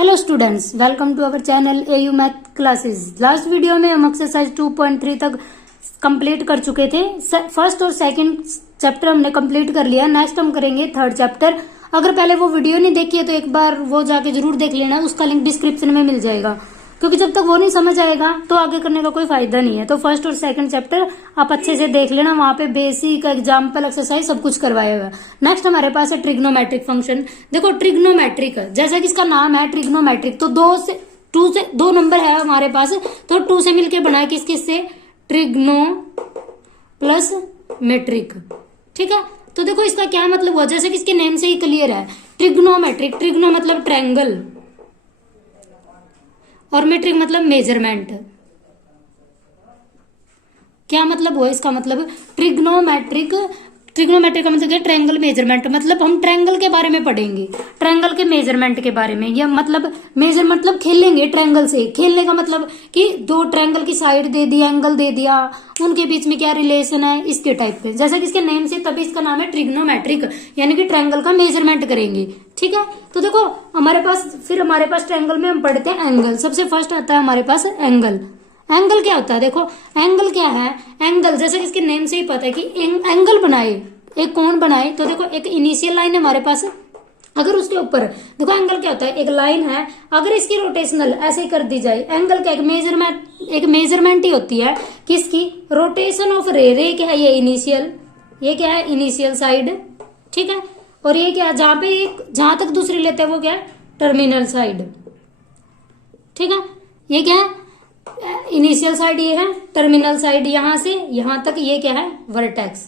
Hello students, welcome to our channel AU math classes. Last video में हम exercise 2.3 तक complete कर चुके थे। फर्स्ट और सेकंड चैप्टर हमने कंप्लीट कर लिया। नेक्स्ट हम करेंगे थर्ड चैप्टर। अगर पहले वो वीडियो नहीं देखी है तो एक बार वो जाके जरूर देख लेना, उसका लिंक डिस्क्रिप्शन में मिल जाएगा, क्योंकि जब तक वो नहीं समझ आएगा तो आगे करने का कोई फायदा नहीं है। तो फर्स्ट और सेकंड चैप्टर आप अच्छे से देख लेना, वहां पे बेसिक एग्जाम्पल एक्सरसाइज सब कुछ करवाया हुआ है। नेक्स्ट हमारे पास है ट्रिग्नोमेट्रिक फंक्शन। देखो ट्रिग्नोमेट्रिक जैसा कि इसका नाम है ट्रिग्नोमेट्रिक, तो दो नंबर है हमारे पास, तो 2 से मिलकर बना है किस किस से, ट्रिग्नो प्लस मेट्रिक। ठीक है, तो देखो इसका क्या मतलब हुआ, जैसे कि इसके नेम से ही क्लियर है। ट्रिग्नोमेट्रिक, ट्रिग्नो मतलब ट्रायंगल और मेट्रिक मतलब मेजरमेंट। क्या मतलब हुआ इसका, मतलब ट्रिग्नोमेट्रिक का मतलब क्या, ट्रायंगल मेजरमेंट, मतलब हम ट्रायंगल के बारे में पढ़ेंगे, ट्रायंगल के मेजरमेंट के बारे में। या मतलब मेजर मतलब खेलेंगे ट्रायंगल से। खेलने का मतलब कि दो ट्रायंगल की साइड दे दिया, एंगल दे दिया, उनके बीच में क्या रिलेशन है, इसके टाइप पे। जैसा कि इसके नेम से, तभी इसका नाम है ट्रिग्नोमेट्रिक, यानी कि ट्रायंगल का मेजरमेंट करेंगे। ठीक है, तो देखो हमारे पास ट्रायंगल में हम पढ़ते हैं एंगल। सबसे फर्स्ट आता है हमारे पास एंगल। एंगल क्या होता है, देखो एंगल क्या है। एंगल जैसे कि इसके नेम से ही पता है कि एंगल बनाए, एक कोण बनाए, तो देखो एक इनिशियल लाइन है हमारे पास, अगर उसके ऊपर देखो एंगल क्या होता है, एक लाइन है, अगर इसकी रोटेशनल ऐसे कर दी जाए, एंगल का एक मेजरमेंट ही होती है किसकी, रोटेशन ऑफ रे क्या है, ये क्या है इनिशियल साइड। ठीक है, और ये क्या है, जहां तक दूसरी लेते हैं वो क्या है, टर्मिनल साइड। ठीक है, ये क्या है, इनिशियल साइड ये है, टर्मिनल साइड यहां से यहां तक ये क्या है, वर्टेक्स।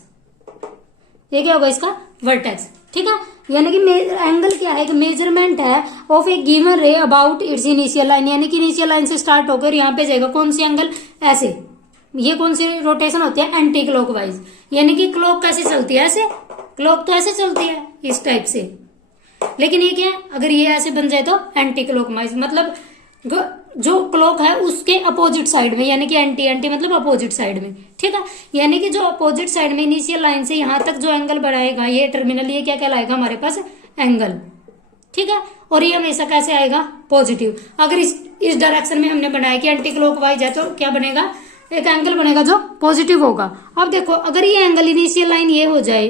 ये क्या होगा इसका, वर्टेक्स। ठीक है, यानी कि एंगल क्या है, एक मेजरमेंट है ऑफ ए गिवन रे अबाउट इट्स इनिशियल लाइन, यानी कि इनिशियल लाइन से स्टार्ट होकर यहाँ पे जाएगा कौन सी एंगल, ऐसे। ये कौन सी रोटेशन होती है, एंटी क्लॉकवाइज, यानी कि क्लॉक कैसे चलती है, ऐसे। क्लॉक तो ऐसे चलती है इस टाइप से, लेकिन ये क्या है, अगर ये ऐसे बन जाए तो एंटी क्लॉकवाइज, मतलब जो क्लॉक है उसके अपोजिट साइड में, यानी कि एंटी मतलब अपोजिट साइड में। ठीक है, यानी कि जो अपोजिट साइड में इनिशियल लाइन से यहां तक जो एंगल बढ़ाएगा, ये टर्मिनल, ये क्या कहलाएगा हमारे पास, एंगल। ठीक है, और ये हमेशा कैसे आएगा, पॉजिटिव। अगर इस डायरेक्शन में हमने बनाया कि एंटी क्लॉकवाइज है, तो क्या बनेगा, एक एंगल बनेगा जो पॉजिटिव होगा। अब देखो अगर ये एंगल इनिशियल लाइन ये हो जाए,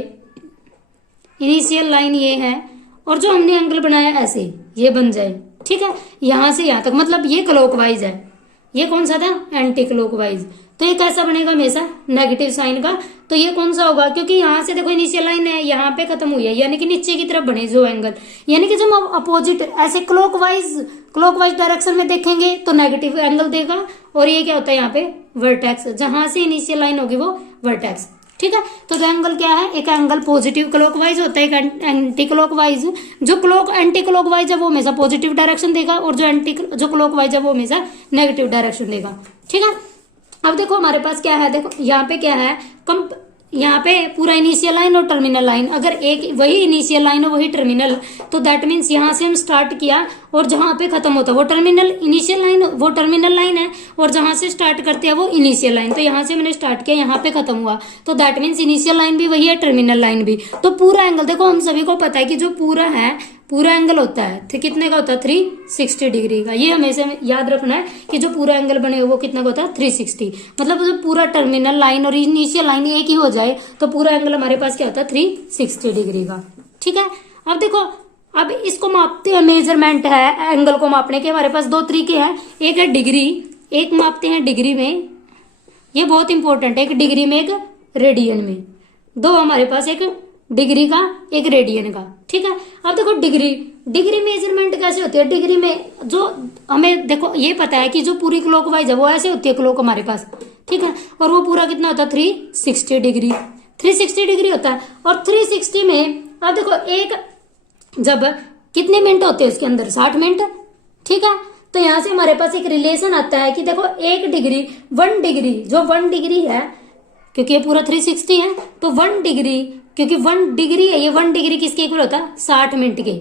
इनिशियल लाइन ये है, और जो हमने एंगल बनाया ऐसे ये बन जाए, ठीक है, यहां से यहां तक, मतलब ये क्लॉकवाइज है, ये कौन सा था, एंटी क्लॉकवाइज, तो ये कैसा बनेगा, हमेशा नेगेटिव साइन का। तो ये कौन सा होगा, क्योंकि यहां से देखो इनिशियल लाइन है, यहाँ पे खत्म हुई है, यानी कि नीचे की तरफ बने जो एंगल, यानी कि जब हम अपोजिट ऐसे क्लॉकवाइज डायरेक्शन में देखेंगे तो नेगेटिव एंगल देगा। और ये क्या होता है यहाँ पे, वर्टेक्स, जहां से इनिशियल लाइन होगी वो वर्टेक्स। ठीक है, तो एंगल क्या है, एक एंगल पॉजिटिव क्लॉकवाइज होता है, एक एंटी क्लॉकवाइज। जो एंटी क्लॉकवाइज है वो हमेशा पॉजिटिव डायरेक्शन देगा, और जो क्लॉकवाइज है वो हमेशा नेगेटिव डायरेक्शन देगा। ठीक है, अब देखो हमारे पास क्या है, देखो यहाँ पे क्या है, यहाँ पे पूरा इनिशियल लाइन और टर्मिनल लाइन, अगर एक वही इनिशियल लाइन और वही टर्मिनल, तो दैट मीन्स यहाँ से हम स्टार्ट किया और जहां पे खत्म होता है वो टर्मिनल, इनिशियल लाइन वो टर्मिनल लाइन है, और जहां से स्टार्ट करते हैं वो इनिशियल लाइन। तो यहाँ से मैंने स्टार्ट किया, यहाँ पे खत्म हुआ, तो दैट मीन्स इनिशियल लाइन भी वही है, टर्मिनल लाइन भी। तो पूरा एंगल देखो, हम सभी को पता है कि जो पूरा एंगल होता है तो कितने का होता है, 360 डिग्री का। ये हमेशा याद रखना है कि जो पूरा एंगल बने वो कितने का होता है, 360। मतलब जो पूरा टर्मिनल लाइन और इनिशियल लाइन एक ही हो जाए तो पूरा एंगल हमारे पास क्या होता है, 360 डिग्री का। ठीक है, अब देखो, अब इसको मापते हैं, मेजरमेंट है एंगल को मापने के, हमारे पास 2 तरीके हैं, एक है डिग्री, एक मापते हैं डिग्री में, ये बहुत इंपॉर्टेंट है, एक डिग्री में एक रेडियन में, दो हमारे पास, एक डिग्री का एक रेडियन का। ठीक है, अब देखो डिग्री मेजरमेंट कैसे होती है, डिग्री में जो हमें देखो ये पता है कि जो पूरी क्लॉकवाइज है वो ऐसे होती है क्लॉक हमारे पास। ठीक है, और वो पूरा कितना होता है, 360 डिग्री होता है। और 360 में अब देखो एक, जब कितने मिनट होते हैं उसके अंदर, 60 मिनट। ठीक है, तो यहां से हमारे पास एक रिलेशन आता है कि देखो 1 डिग्री, 1 डिग्री, जो 1 डिग्री है, क्योंकि ये पूरा 360 है, तो 1 डिग्री, क्योंकि 1 डिग्री है, ये 1 डिग्री किसके इक्वल होता है, 60 मिनट के।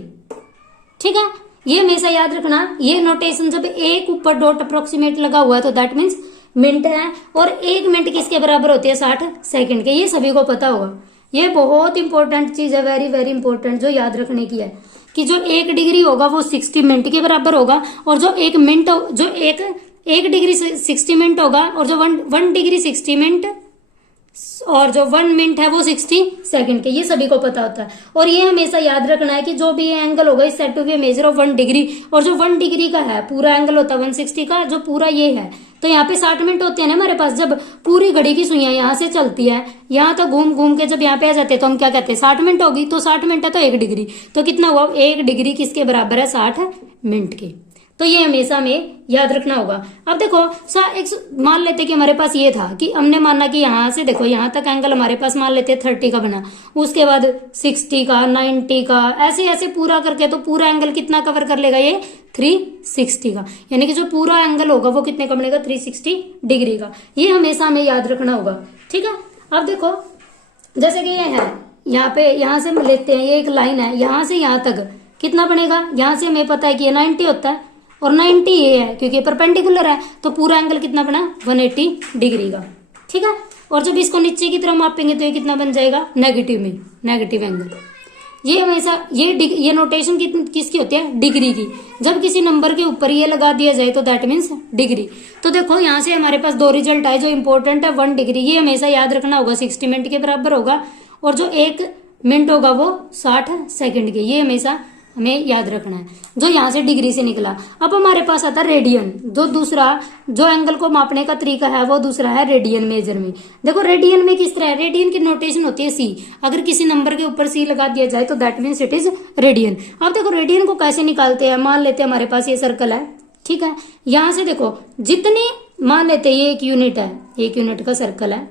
ठीक है, ये हमेशा याद रखना, ये नोटेशन जब एक ऊपर डॉट अप्रोक्सीमेट लगा हुआ है तो दैट मीन्स मिनट है, और 1 मिनट किसके बराबर होती है, 60 सेकंड के। ये सभी को पता होगा, ये बहुत इंपॉर्टेंट चीज है, वेरी वेरी इंपॉर्टेंट, जो याद रखने की है कि जो 1 डिग्री होगा वो 60 मिनट के बराबर होगा, और जो 1 मिनट, जो एक डिग्री 60 मिनट होगा, और जो वन डिग्री 60 मिनट, और जो 1 मिनट है वो 60 सेकंड के। ये सभी को पता होता है। और ये हमेशा याद रखना है कि जो भी ये एंगल होगा is said to be measure of 1 degree, और जो 1 डिग्री का है पूरा एंगल होता है 160 का, जो पूरा ये है, तो यहाँ पे 60 मिनट होते हैं ना हमारे पास। जब पूरी घड़ी की सुइयां यहाँ से चलती है, यहाँ तक घूम घूम के जब यहाँ पे आ जाते हैं तो हम क्या कहते हैं, 60 मिनट होगी। तो 60 मिनट है तो 1 डिग्री, तो कितना हुआ, 1 डिग्री किसके बराबर है, 60 मिनट के। तो ये हमेशा हमें याद रखना होगा। अब देखो एक मान लेते कि हमारे पास ये था कि हमने माना कि यहाँ से देखो यहाँ तक एंगल हमारे पास मान लेते 30 का बना, उसके बाद 60 का, 90 का, ऐसे ऐसे पूरा करके तो पूरा एंगल कितना कवर कर लेगा, ये 360 का। यानी कि जो पूरा एंगल होगा वो कितने का बनेगा, 360 डिग्री का। ये हमेशा हमें याद रखना होगा, ठीक है। अब देखो जैसे कि ये है, यहाँ पे यहाँ से हम लेते हैं, ये एक लाइन है, यहाँ से यहाँ तक कितना बनेगा, यहाँ से हमें पता है कि ये 90 होता है, और 90 ये है क्योंकि परपेंडिकुलर है, तो पूरा एंगल कितना बना, 180 डिग्री का, ठीक है। और जब इसको नीचे की तरफ मापेंगे तो ये कितना बन जाएगा, नेगेटिव में, नेगेटिव एंगल। ये हमेशा ये नोटेशन किसकी होती है, डिग्री की। जब किसी नंबर के ऊपर ये लगा दिया जाए तो दैट मीन्स डिग्री। तो देखो यहाँ से हमारे पास 2 रिजल्ट आए। जो इंपॉर्टेंट है 1 डिग्री, ये हमेशा याद रखना होगा, 60 मिनट के बराबर होगा, और जो 1 मिनट होगा वो 60 सेकंड के। ये हमेशा हमें याद रखना है, जो यहाँ से डिग्री से निकला। अब हमारे पास आता है रेडियन। जो दूसरा जो एंगल को मापने का तरीका है वो दूसरा है रेडियन मेजर में। देखो रेडियन में किस तरह है, रेडियन की नोटेशन होती है सी। अगर किसी नंबर के ऊपर सी लगा दिया जाए तो that means it is radian. अब देखो रेडियन को कैसे निकालते हैं, मान लेते हैं हमारे पास ये सर्कल है, ठीक है। यहाँ से देखो जितनी, मान लेते हैं ये 1 यूनिट है, 1 यूनिट का सर्कल है,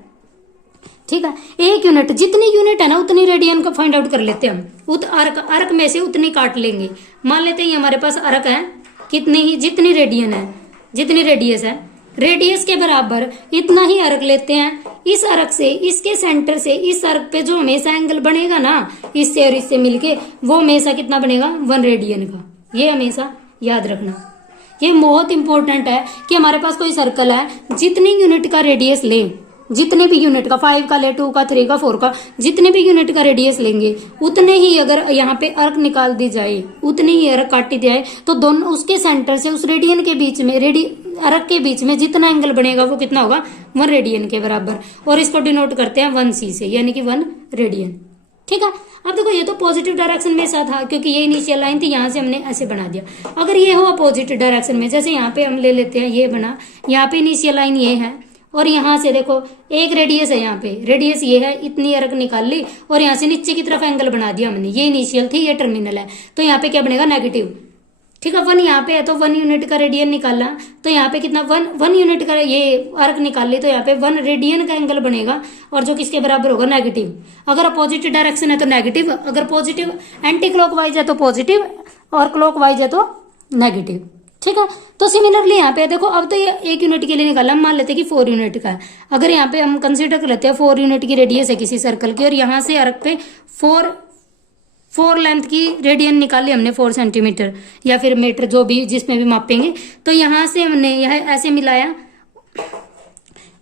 ठीक है। 1 यूनिट, जितनी यूनिट है ना उतनी रेडियन का फाइंड आउट कर लेते हैं हम। अर्क में से उतनी काट लेंगे। मान लेते हैं हमारे पास अर्क है, कितनी ही, जितनी रेडियन है, जितनी रेडियस है, रेडियस के बराबर इतना ही अर्क लेते हैं। इस अर्क से, इसके सेंटर से इस अर्क पे जो हमेशा एंगल बनेगा ना, इससे और इससे मिलके, वो हमेशा कितना बनेगा, 1 रेडियन का। ये हमेशा याद रखना, ये बहुत इंपॉर्टेंट है कि हमारे पास कोई सर्कल है, जितनी यूनिट का रेडियस लें, जितने भी यूनिट का, 5 का ले, 2 का, 3 का, 4 का, जितने भी यूनिट का रेडियस लेंगे उतने ही अगर यहाँ पे अर्क निकाल दी जाए, उतनी ही अर्क काटी जाए, तो दोनों उसके सेंटर से उस रेडियन के बीच में, अर्क के बीच में जितना एंगल बनेगा वो कितना होगा, 1 रेडियन के बराबर। और इसको डिनोट करते हैं 1c से, यानी कि 1 रेडियन, ठीक है। अब देखो ये तो पॉजिटिव डायरेक्शन में सा था क्योंकि ये इनिशियल लाइन थी, यहाँ से हमने ऐसे बना दिया। अगर ये हो अपोजिट डायरेक्शन में, जैसे यहाँ पे हम ले लेते हैं, ये बना, यहाँ पे इनिशियल लाइन ये है, और यहाँ से देखो एक रेडियस है, यहाँ पे रेडियस ये है, इतनी अर्क निकाल ली, और यहाँ से नीचे की तरफ एंगल बना दिया हमने। ये इनिशियल थी, ये टर्मिनल है, तो यहाँ पे क्या बनेगा, नेगेटिव, ठीक है। 1 यहाँ पे है तो 1 यूनिट का रेडियन निकाला, तो यहाँ पे कितना, 1 यूनिट का ये अर्क निकाल ली, तो यहाँ पे 1 रेडियन का एंगल बनेगा, और जो किसके बराबर होगा, नेगेटिव। अगर अपोजिट डायरेक्शन है तो नेगेटिव, अगर पॉजिटिव एंटी क्लॉकवाइज है तो पॉजिटिव, और क्लॉकवाइज है तो नेगेटिव, ठीक है। तो सिमिलरली यहाँ पे देखो, अब तो ये 1 यूनिट के लिए निकाला, मान लेते हैं कि 4 यूनिट का है। अगर यहाँ पे हम कंसीडर कर लेते हैं 4 यूनिट की रेडियस है किसी सर्कल की, और यहाँ से अर्क पे 4 लेंथ की रेडियन निकाली हमने, 4 सेंटीमीटर या फिर मीटर, जो भी जिसमें भी मापेंगे। तो यहाँ से हमने यह ऐसे मिलाया,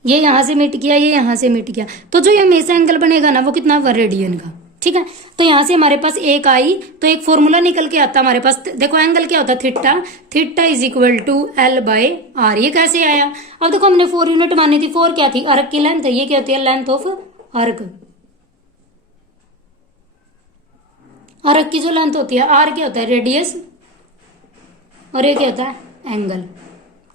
ये यहाँ से मीट किया, ये यहाँ से मीट किया, तो जो ये हमेशा एंगल बनेगा ना वो कितना, 1 रेडियन का, ठीक है। तो यहाँ से हमारे पास एक आई, तो एक फॉर्मूला निकल के आता हमारे पास। देखो एंगल क्या होता है, theta, theta is equal to L/R। ये कैसे आया, अब देखो हमने 4 यूनिट मानी थी, 4 क्या थी, अर्क की लेंथ, ये क्या होती है, लेंथ ऑफ अर्क। अर्क की जो लेंथ होती है, R क्या होता है, रेडियस, और ये क्या होता है, एंगल,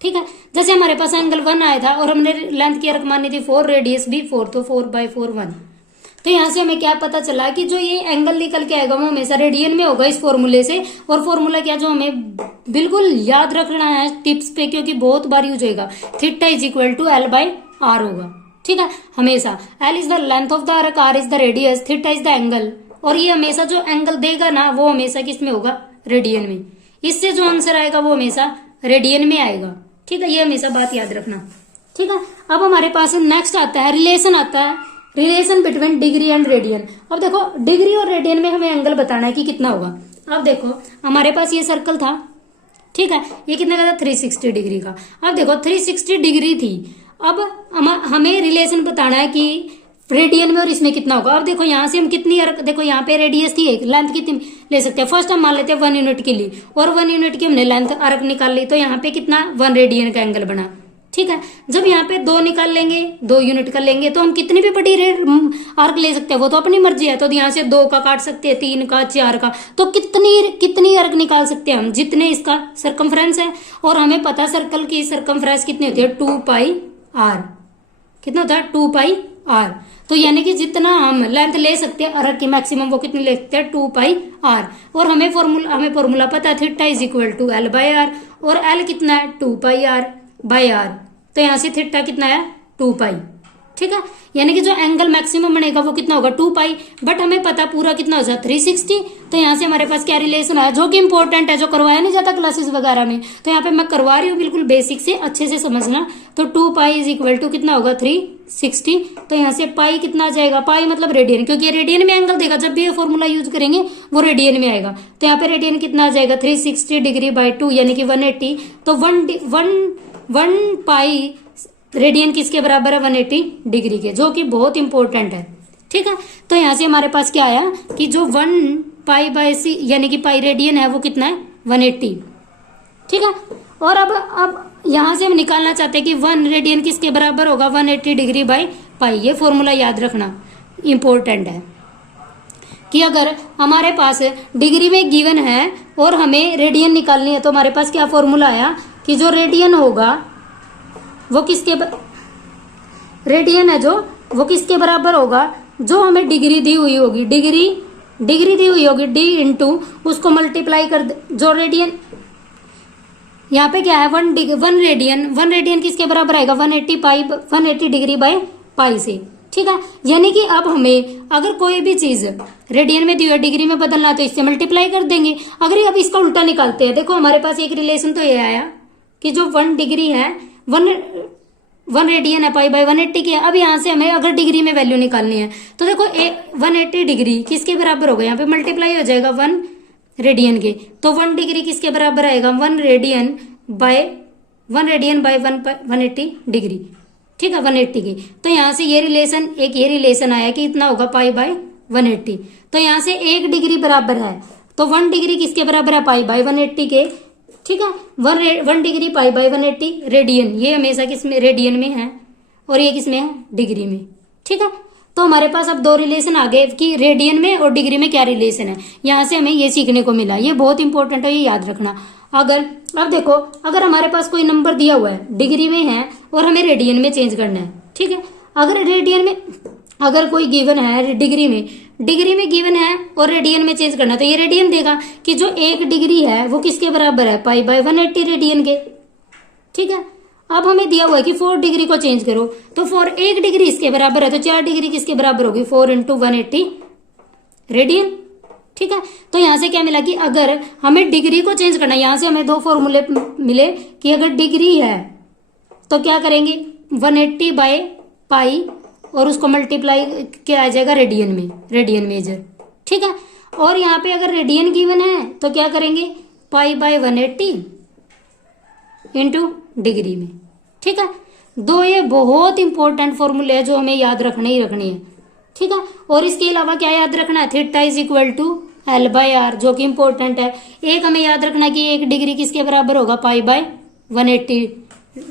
ठीक है। जैसे हमारे पास एंगल 1 आया था और हमने लेंथ की अर्क मानी थी 4, रेडियस भी 4, तो 4/4 1। तो यहाँ से हमें क्या पता चला कि जो ये एंगल निकल के आएगा वो हमेशा रेडियन में होगा इस फॉर्मूले से। और फॉर्मूला क्या, जो हमें बिल्कुल याद रखना है टिप्स पे, क्योंकि बहुत बार यूज होगा, theta is equal to L/R होगा, ठीक है। हमेशा L is the length of the arc, R is the radius, theta is the angle, और ये हमेशा जो एंगल देगा ना वो हमेशा किस में होगा, रेडियन में। इससे जो आंसर आएगा वो हमेशा रेडियन में आएगा, ठीक है। ये हमेशा बात याद रखना, ठीक है। अब हमारे पास नेक्स्ट आता है, रिलेशन आता है, relation between degree and radian. अब देखो डिग्री और रेडियन में हमें एंगल बताना है कि कितना होगा। अब देखो हमारे पास ये सर्कल था, ठीक है, ये कितने का था, 360 डिग्री का। अब देखो 360 डिग्री थी, अब हमें रिलेशन बताना है कि रेडियन में और इसमें कितना होगा। अब देखो यहाँ से हम कितनी अर्क, देखो यहाँ पे रेडियस थी एक, लेंथ कितनी ले सकते हैं। फर्स्ट हम मान लेते हैं 1 यूनिट की ली और 1 यूनिट की हमने लेंथ अर्क निकाल ली, तो यहाँ पे कितना 1 रेडियन का एंगल बना। ठीक है, जब यहाँ पे 2 निकाल लेंगे, 2 यूनिट कर लेंगे, तो हम कितनी भी बड़ी आर्क ले सकते हैं, वो तो अपनी मर्जी है। तो यहाँ से 2 का काट सकते हैं, 3 का, 4 का, तो कितनी आर्क निकाल सकते हैं हम, जितने इसका सरकमफ्रेंस है। और हमें पता सर्कल की सरकमफ्रेंस कितनी होती है, 2 पाई आर। कितना होता है, 2 पाई आर। तो यानी कि जितना हम लेंथ ले सकते हैं अर्क की मैक्सिमम, वो कितनी ले सकते हैं, 2 पाई आर। और हमें फॉर्मूला पता है, theta is equal to L by R, और एल कितना है, 2 पाई आर बाय आर। तो यहां से थीटा कितना है, 2 पाई। ठीक है, यानी कि जो एंगल मैक्सिमम बनेगा वो कितना होगा, 2 पाई। बट हमें पता पूरा कितना हो जाता है, 360। तो यहाँ से हमारे पास क्या रिलेशन है, जो कि इंपॉर्टेंट है, जो करवाया नहीं जाता क्लासेस वगैरह में, तो यहाँ पे मैं करवा रही हूँ, बिल्कुल बेसिक से अच्छे से समझना। तो 2 पाई इज इक्वल टू कितना होगा, 360। तो यहाँ से पाई कितना आ जाएगा, पाई मतलब रेडियन, क्योंकि रेडियन में एंगल देगा, जब भी ये फॉर्मूला यूज करेंगे वो रेडियन में आएगा। तो यहाँ पे रेडियन कितना आ जाएगा, 360 डिग्री बाई 2 यानी कि 180। तो 1 पाई रेडियन किसके बराबर है, 180 डिग्री के, जो कि बहुत इंपॉर्टेंट है। ठीक है, तो यहां से हमारे पास क्या आया कि जो 1 पाई बाय सी यानी कि पाई रेडियन है वो कितना है, 180। ठीक है, और अब यहां से हम निकालना चाहते हैं कि 1 रेडियन किसके बराबर होगा, 180 डिग्री बाई पाई। ये फॉर्मूला याद रखना इंपॉर्टेंट है कि अगर हमारे पास डिग्री में गिवन है और हमें रेडियन निकालनी है, तो हमारे पास क्या फॉर्मूला आया कि जो रेडियन होगा वो किसके रेडियन है जो वो किसके बराबर होगा, जो हमें डिग्री दी हुई होगी, डिग्री दी हुई होगी, डी इंटू उसको मल्टीप्लाई कर दे, जो रेडियन यहाँ पे क्या है, 1 रेडियन किसके बराबर आएगा, 180 डिग्री बाय पाई से। ठीक है, यानी कि अब हमें अगर कोई भी चीज रेडियन में दी हुई डिग्री में बदलना है तो इससे मल्टीप्लाई कर देंगे। अगर अब इसका उल्टा निकालते हैं, देखो हमारे पास एक रिलेशन तो ये आया कि जो 1 डिग्री है, 1 रेडियन है पाई बाय 180 के। अब यहाँ से हमें अगर डिग्री में वैल्यू निकालनी है तो देखो 180 डिग्री किसके बराबर होगा, यहाँ पे मल्टीप्लाई हो जाएगा 1 रेडियन के। तो 1 डिग्री किसके बराबर आएगा, 1 रेडियन बाय 180 डिग्री। ठीक है, 180 की। तो यहाँ से ये रिलेशन आया कि इतना होगा पाई बाय 180। तो यहाँ से 1 डिग्री बराबर है, तो 1 डिग्री किसके बराबर है, पाई बाय 180 के। ठीक है, 1 डिग्री पाई बाय 180 रेडियन, ये हमेशा किसमें, रेडियन में है, और ये किसमें है, डिग्री में। ठीक है, तो हमारे पास अब 2 रिलेशन आ गए कि रेडियन में और डिग्री में क्या रिलेशन है। यहां से हमें ये सीखने को मिला, ये बहुत इंपॉर्टेंट है, ये याद रखना। अब देखो, अगर हमारे पास कोई नंबर दिया हुआ है, डिग्री में है और हमें रेडियन में चेंज करना है। ठीक है, अगर रेडियन में अगर कोई गिवन है, डिग्री में गिवन है और रेडियन में चेंज करना, तो ये रेडियन देगा कि जो 1 डिग्री है वो किसके बराबर है, पाई बाय 180 रेडियन के। ठीक है, अब हमें दिया हुआ है कि 4 डिग्री को चेंज करो, तो 1 डिग्री इसके बराबर है, तो 4 डिग्री किसके बराबर होगी, 4 इंटू 180 रेडियन। ठीक है, तो यहां से क्या मिला कि अगर हमें डिग्री को चेंज करना है, यहां से हमें 2 फॉर्मूले मिले कि अगर डिग्री है तो क्या करेंगे, 180 बाय पाई और उसको मल्टीप्लाई क्या आ जाएगा, रेडियन मेजर। ठीक है, और यहाँ पे अगर रेडियन गिवन है तो क्या करेंगे, पाई बाय 180 इंटू डिग्री में। ठीक है, 2 ये बहुत इंपॉर्टेंट फॉर्मूले है जो हमें याद रखने है। ठीक है, और इसके अलावा क्या याद रखना है, theta is equal to L by R, जो कि इंपॉर्टेंट है। एक हमें याद रखना है कि 1 डिग्री किसके बराबर होगा, पाई बाय 180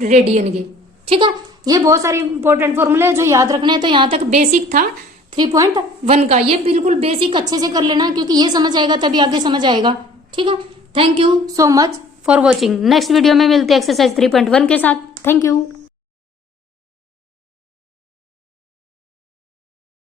रेडियन के। ठीक है, ये बहुत सारे इंपॉर्टेंट फॉर्मूले हैं जो याद रखने हैं। तो यहाँ तक बेसिक था 3.1 का, ये बिल्कुल बेसिक अच्छे से कर लेना, क्योंकि ये समझ आएगा तभी आगे समझ आएगा। ठीक है, thank you so much for watching. Next video में मिलते हैं एक्सरसाइज 3.1 के साथ। Thank you.